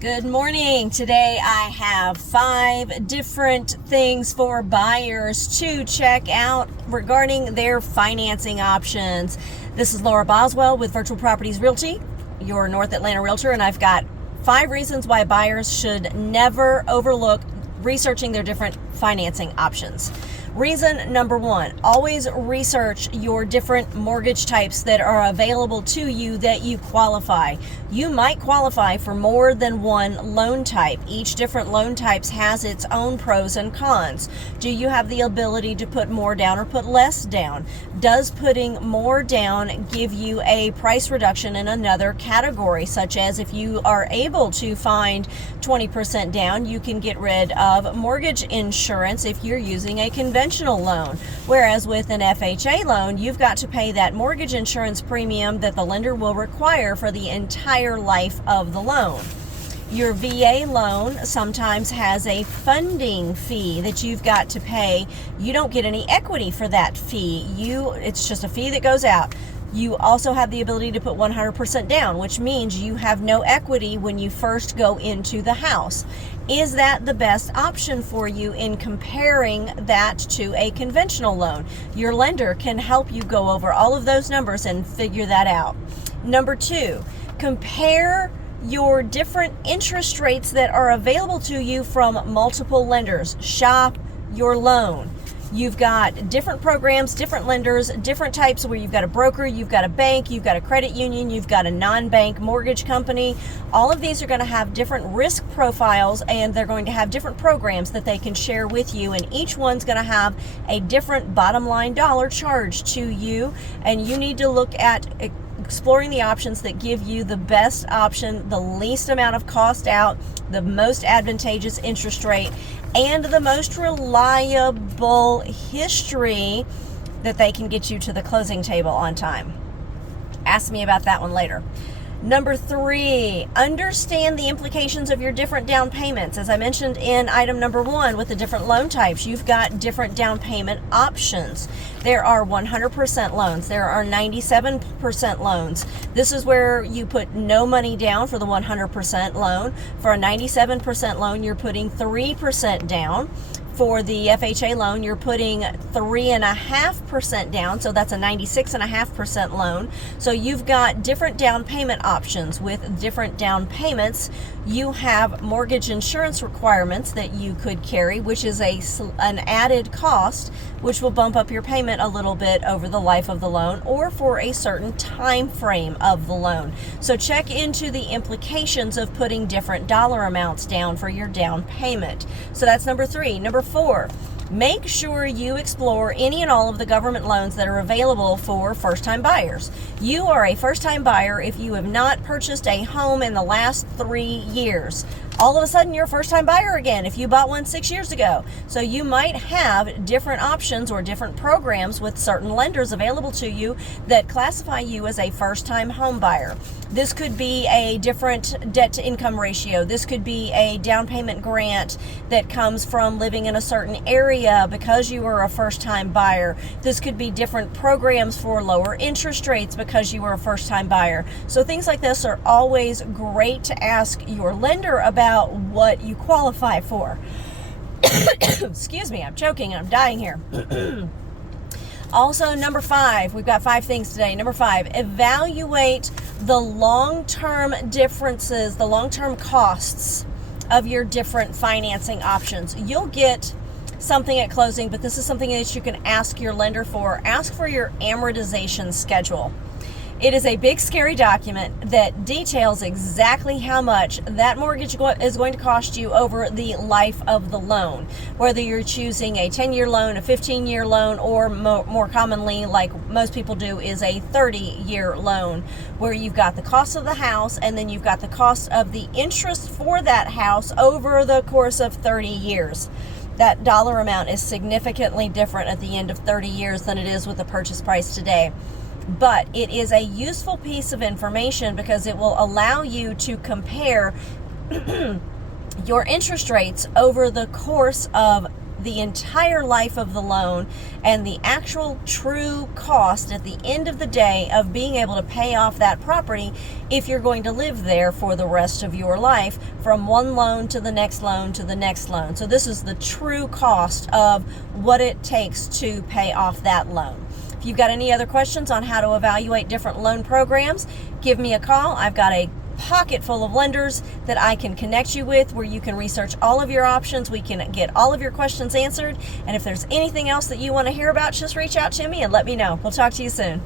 Good morning. Today I have 5 different things for buyers to check out regarding their financing options. This is Laura Boswell with Virtual Properties Realty, your North Atlanta realtor, and I've got 5 reasons why buyers should never overlook researching their different financing options. Reason number 1, always research your different mortgage types that are available to you that you qualify. You might qualify for more than one loan type. Each different loan types has its own pros and cons. Do you have the ability to put more down or put less down? Does putting more down give you a price reduction in another category, such as if you are able to find 20% down, you can get rid of mortgage insurance if you're using a conventional loan. Whereas with an FHA loan, you've got to pay that mortgage insurance premium that the lender will require for the entire life of the loan. Your VA loan sometimes has a funding fee that you've got to pay. You don't get any equity for that fee. It's just a fee that goes out. You also have the ability to put 100% down, which means you have no equity when you first go into the house. Is that the best option for you in comparing that to a conventional loan? Your lender can help you go over all of those numbers and figure that out. Number 2, compare your different interest rates that are available to you from multiple lenders. Shop your loan. You've got different programs, different lenders, different types where you've got a broker, you've got a bank, you've got a credit union, you've got a non-bank mortgage company. All of these are going to have different risk profiles, and they're going to have different programs that they can share with you, and each one's going to have a different bottom line dollar charge to you, and you need to look at exploring the options that give you the best option, the least amount of cost out, the most advantageous interest rate, and the most reliable history that they can get you to the closing table on time. Ask me about that one later. Number 3, understand the implications of your different down payments. As I mentioned in item number 1, with the different loan types, you've got different down payment options. There are 100% loans. There are 97% loans. This is where you put no money down for the 100% loan. For a 97% loan, you're putting 3% down. For the FHA loan, you're putting 3.5% down, so that's a 96.5% loan. So you've got different down payment options. With different down payments, you have mortgage insurance requirements that you could carry, which is an added cost, which will bump up your payment a little bit over the life of the loan or for a certain time frame of the loan. So check into the implications of putting different dollar amounts down for your down payment. So that's number 3. Number 4, make sure you explore any and all of the government loans that are available for first-time buyers. You are a first-time buyer if you have not purchased a home in the last 3 years. All of a sudden, you're a first-time buyer again if you bought one 6 years ago. So you might have different options or different programs with certain lenders available to you that classify you as a first-time home buyer. This could be a different debt-to-income ratio. This could be a down payment grant that comes from living in a certain area because you are a first-time buyer. This could be different programs for lower interest rates because you are a first-time buyer. So things like this are always great to ask your lender about what you qualify for. Excuse me, I'm choking and I'm dying here. Also, number 5, we've got 5 things today. Number 5, evaluate the long-term differences, the long-term costs of your different financing options. You'll get something at closing, but this is something that you can ask your lender for. Ask for your amortization schedule. It is a big, scary document that details exactly how much that mortgage is going to cost you over the life of the loan. Whether you're choosing a 10-year loan, a 15-year loan, or more commonly, like most people do, is a 30-year loan, where you've got the cost of the house and then you've got the cost of the interest for that house over the course of 30 years. That dollar amount is significantly different at the end of 30 years than it is with the purchase price today. But it is a useful piece of information because it will allow you to compare your interest rates over the course of the entire life of the loan and the actual true cost at the end of the day of being able to pay off that property if you're going to live there for the rest of your life, from one loan to the next loan to the next loan. So this is the true cost of what it takes to pay off that loan. If you've got any other questions on how to evaluate different loan programs, give me a call. I've got a pocket full of lenders that I can connect you with, where you can research all of your options. We can get all of your questions answered. And if there's anything else that you want to hear about, just reach out to me and let me know. We'll talk to you soon.